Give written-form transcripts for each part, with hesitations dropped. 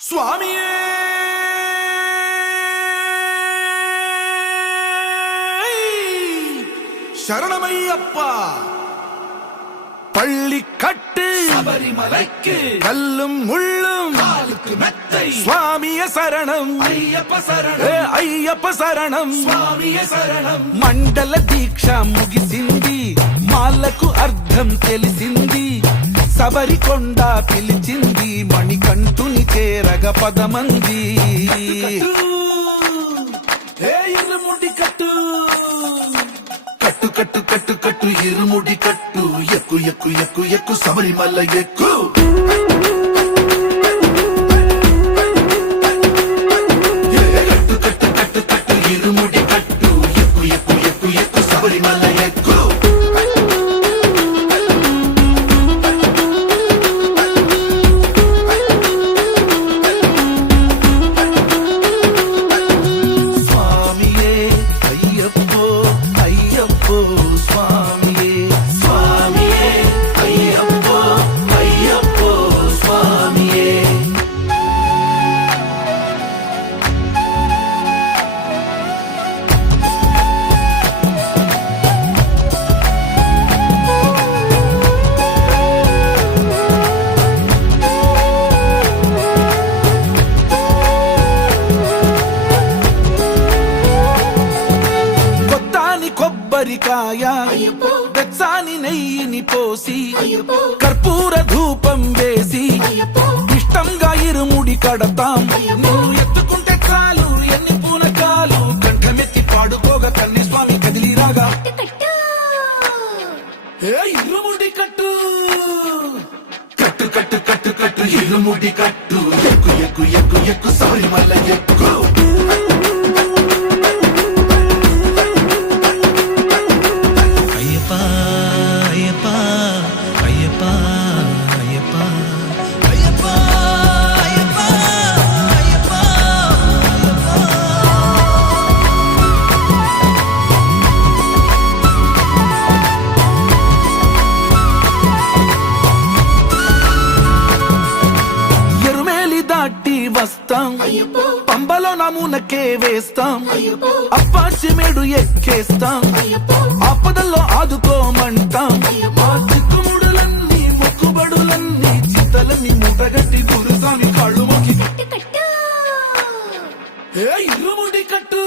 சுவாமியே சரணமையப்பா. பள்ளி கட்டு சபரிமலைக்கு கல்லும் முள்ளும் காலுக்கு மெத்தை சுவாமிய சரணம் ஐயப்ப சரணம் అయ్యప్ప శరణం స్వామియ శరణం. మండల దీక్ష ముగిసింది, మాలకు అర్థం తెలిసింది, సబరికొండ పిలిచింది, మణికంఠుని చేరగ పదమంది. ఇరుముడి కట్టు కట్టు కట్టు కట్టు కట్టు ఇరుముడి కట్టు, ఎక్కు ఎక్కు ఎక్కు ఎక్కు శబరిమల ఎక్కు. కట్టు కట్టు కట్టు కట్టు ఇరుముడి కట్టు, ఎక్కు ఎక్కు ఎక్కు ఎక్కు శబరిమల ఎక్కు. స్వామియే అయ్యప్పో అయ్యప్పో స్వామియే స్వామియే అయ్యప్పో అయ్యప్పో స్వామియే. కొత్తాని కొబ్బరికాయ వెచ్చాని నెయ్యిని పోసి కర్పూర ధూపం వేసి ఇష్టంగా ఇరుముడి కడతాం. నువ్వు ఎత్తుకుంటే చాలు ఎన్ని పూనకాలు, కంఠమెత్తి పాడుకోగా కన్ని స్వామి కదిలిరాగా. ఇరుముడి కట్టు కట్టు కట్టు కట్టు కట్టు ఇరుముడి కట్టు, ఎక్కు ఎక్కు ఎక్కు ఎక్కు శబరిమల ఎక్కు. అయ్యప్ప అయ్యప్ప అయ్యప్ప అయ్యప్ప అయ్యప్ప అయ్యప్ప అయ్యప్ప. ఎరుమేలి దాటి వస్తాం, పంబలో నమూనకే వేస్తాం, అప్పాచిమేడు ఎక్కేస్తాం, ఆపదల్లో ఆదుకోమంటాం. మా చిక్కుముడులన్నీ మొక్కుబడులన్నీ చితలని ముటగట్టి గురుసామి కాళ్ళు మొక్కి ఇరుముడి కట్టు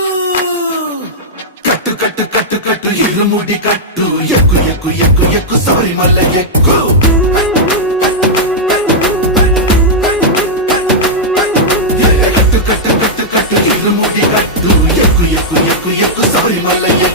కట్టు కట్టు కట్టు కట్టు ఇరుముడి కట్టు, ఎక్కు ఎక్కు ఎక్కు ఎక్కు శబరిమల ఎక్కు. కట్టు కట్టు కట్టు కట్టు ఇరుముడి కట్టు, ఎక్కు ఎక్కు ఎక్కు ఎక్కు శబరిమల ఎక్కు.